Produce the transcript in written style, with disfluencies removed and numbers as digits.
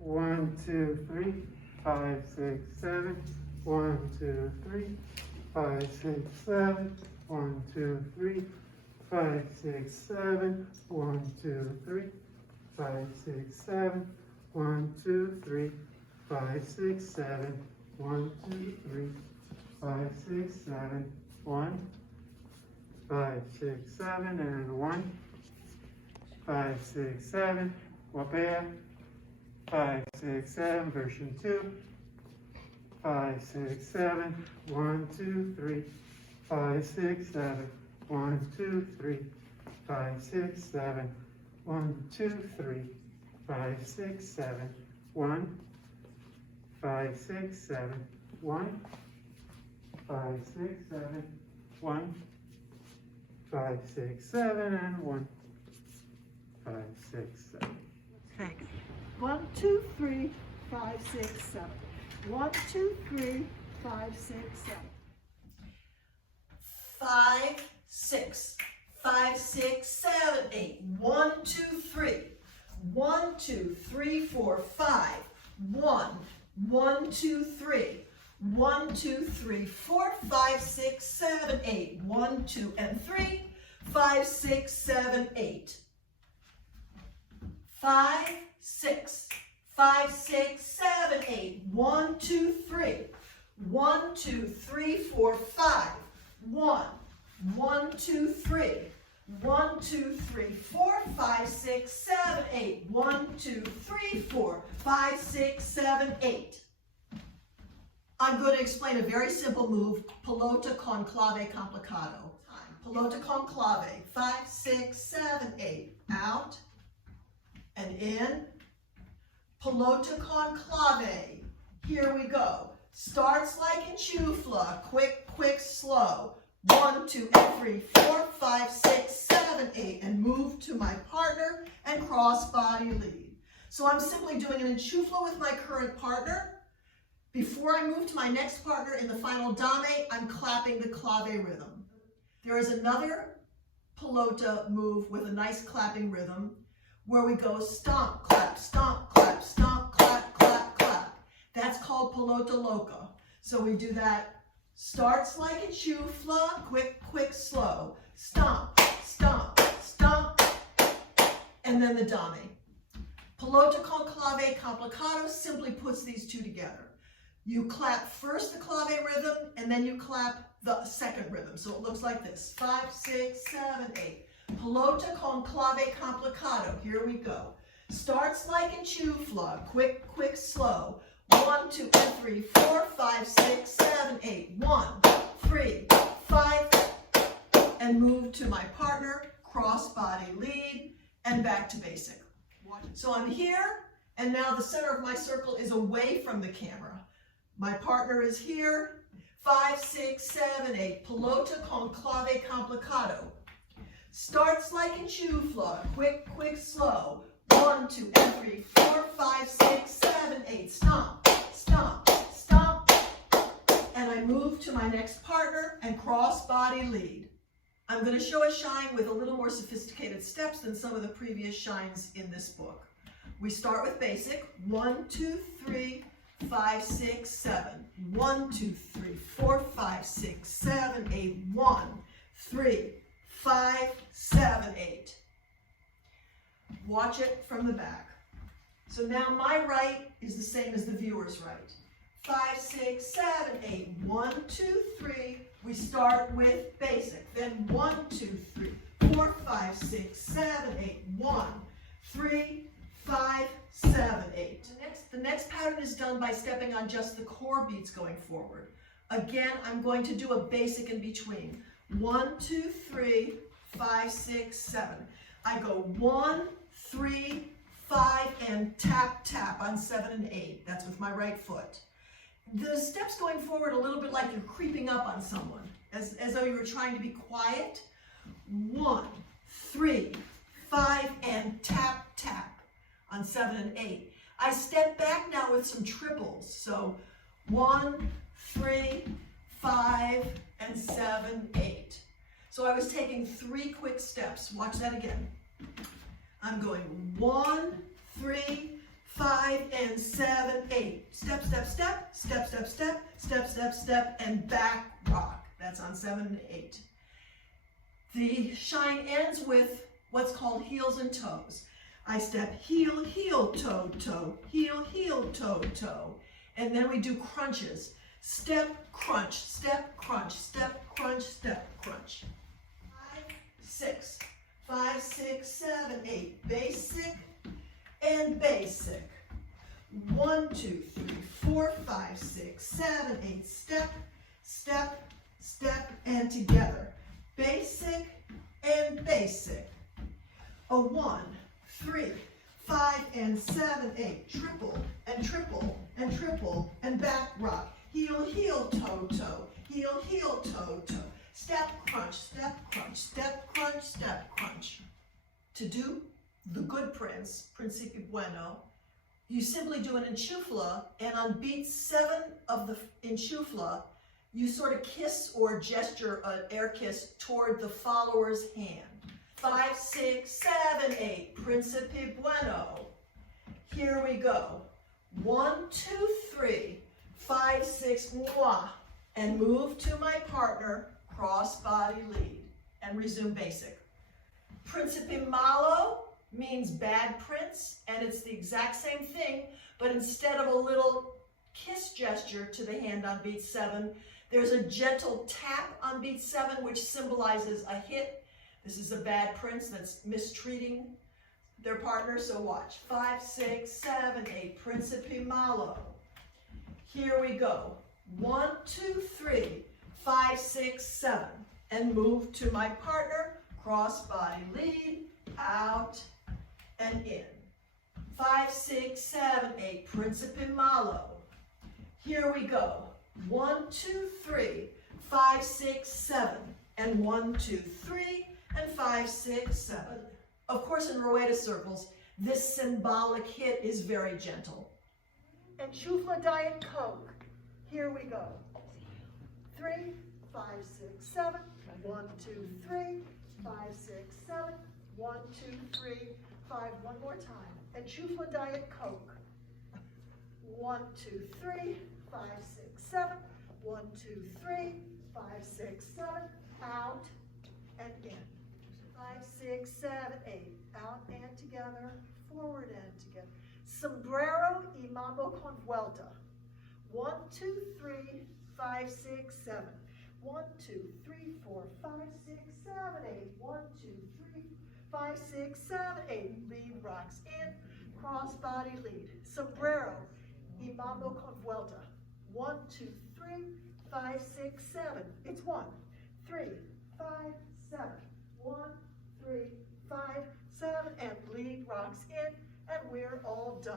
1, 2, 3, 5, 6, 7. 1, 2, 3, 5, 6, 7. 1, 2, 3, 5, 6, 7. 1, 2, 3, 5, 6, 7. 1, 2, 3, 5, 6, 7. 1, 2, 3, 5, 6, 7. 1, 5, 6, 7, and 1, 5, 6, 7. Wapea. 5, 6, 7. Version 2. 5, 6, 7. 1, 2, 3, 5, 6, 7. 1, 2, 3, 5, 6, 7. 1, 2, 3, 5, 6, 7. 1, 5, 6, 7. 1, 5, 6, 7. 1, 5, 6, 7, and 1, 5, 6, 7. Thanks. 1, 2, 3, 5, 6, 7. 1, 2, 3, 5, 6, 7. 5, 6, 5, 6, 7, 8. 1, 2, 3. 1, 2, 3, 4, 5. 1, 1, 2, 3. 1, 2, 3, 4, 5, 6, 7, 8. 1, 2, and 3. 5, 6, 7, 8. 5, 6, 5, 6, 7, 8. 1, 2, 3. 1, 2, 3, 4, 5. 1, 1, 2, 3. 1, 2, 3, 4, 5, 6, 7, 8. 1, 2, 3, 4, 5, 6, 7, 8. I'm going to explain a very simple move, pelota con clave complicado. Pelota con clave, 5, 6, 7, 8. Out and in. Pelota con clave. Here we go. Starts like in chufla. Quick, quick, slow. 1, 2, and 3, 4, 5, 6, 7, 8. And move to my partner and cross body lead. So I'm simply doing an enchufla with my current partner. Before I move to my next partner in the final dame, I'm clapping the clave rhythm. There is another pelota move with a nice clapping rhythm where we go stomp, clap, stomp, clap, stomp, clap, clap, clap. That's called pelota loca. So we do that. Starts like a chufla, quick, quick, slow. Stomp, stomp, stomp, and then the dame. Pelota con clave complicado simply puts these two together. You clap first the clave rhythm, and then you clap the second rhythm. So it looks like this, 5, 6, 7, 8. Pelota con clave complicado, here we go. Starts like in chufla, quick, quick, slow. 1, 2, and 3, 4, 5, 6, 7, 8. 1, 3, 5, and move to my partner, cross body lead, and back to basic. So I'm here, and now the center of my circle is away from the camera. My partner is here, 5, 6, 7, 8. Pelota con clave complicado. Starts like in chufla, quick, quick, slow. 1, 2, and 3, 4, 5, 6, 7, 8. Stomp, stomp, stomp. And I move to my next partner and cross body lead. I'm going to show a shine with a little more sophisticated steps than some of the previous shines in this book. We start with basic. 1, 2, 3, 5, 6, 7. 1, 2, 3, 4, 5, 6, 7, 8. 1, 3, 5, 7, 8. Watch it from the back. So now my right is the same as the viewer's right. 5, 6, 7, 8. 1, 2, 3. We start with basic. Then 1, 2, 3, 4, 5, 6, 7, 8. 1, 3, 5, 7, 8. The next pattern is done by stepping on just the core beats going forward. Again, I'm going to do a basic in between. 1, 2, 3, 5, 6, 7. I go 1, 3, 5, and tap, tap on 7 and 8. That's with my right foot. The steps going forward a little bit like you're creeping up on someone, as though you were trying to be quiet. 1, 3, 5, and tap, tap on 7 and 8. I step back now with some triples. So 1, 3, 5, and 7, 8. So I was taking 3 quick steps. Watch that again. I'm going 1, 3, 5 and 7, 8. Step, step, step, step, step, step, step, step, step, and back rock. That's on 7 and 8. The shine ends with what's called heels and toes. I step heel, heel, toe, toe, heel, heel, toe, toe. And then we do crunches. Step, crunch, step, crunch, step, crunch, step, crunch. 5, 6, 5, 6, 7, 8. Basic and basic. 1, 2, 3, 4, 5, 6, 7, 8. Step, step, step, and together. Basic and basic. A 1, 3, 5, and 7, 8. Triple and triple and triple and back rock. Heel, heel, toe, toe. Heel, heel, toe, toe. Step, crunch, step, crunch, step, crunch, step, crunch. To do the good prince, Principe Bueno, you simply do an enchufla, and on beat 7 of the enchufla, you sort of kiss or gesture an air kiss toward the follower's hand. 5, 6, 7, 8, Principe Bueno. Here we go. 1, 2, 3, 5, 6, moi, and move to my partner, cross body lead, and resume basic. Principe Malo means bad prince, and it's the exact same thing, but instead of a little kiss gesture to the hand on beat 7, there's a gentle tap on beat 7, which symbolizes a hit. This is a bad prince that's mistreating their partner, so watch. 5, 6, 7, 8, Principe Malo. Here we go. 1, 2, 3, 5, 6, 7, and move to my partner, cross body lead, out and in. 5, 6, 7, 8, Principe Malo. Here we go. 1, 2, 3, 5, 6, 7, and 1, 2, 3, and 5, 6, 7. Of course, in Rueda circles, this symbolic hit is very gentle. And Chufla Diet Coke. Here we go. 3, 5, 6, 7. 1, 2, 3, 5, 6, 7. 1, 2, 3, 5. One more time. And Chufla Diet Coke. 1, 2, 3, 5, 6, 7. 1, 2, 3, 5, 6, 7. Out and in. 5, 6, 7, 8. Out and together. Forward and together. Sombrero y mambo con vuelta. 1, 2, 3, 5, 6, 7. 1, 2, 3, 4, 5, 6, 7, 8. 1, 2, 3, 5, 6, 7, 8. Lead rocks in. Cross body lead. Sombrero y mambo con vuelta. 1, 2, 3, 5, 6, 7. It's 1, 3, 5, 7. 1, 3, 5, 7, and lead rocks in, and we're all done.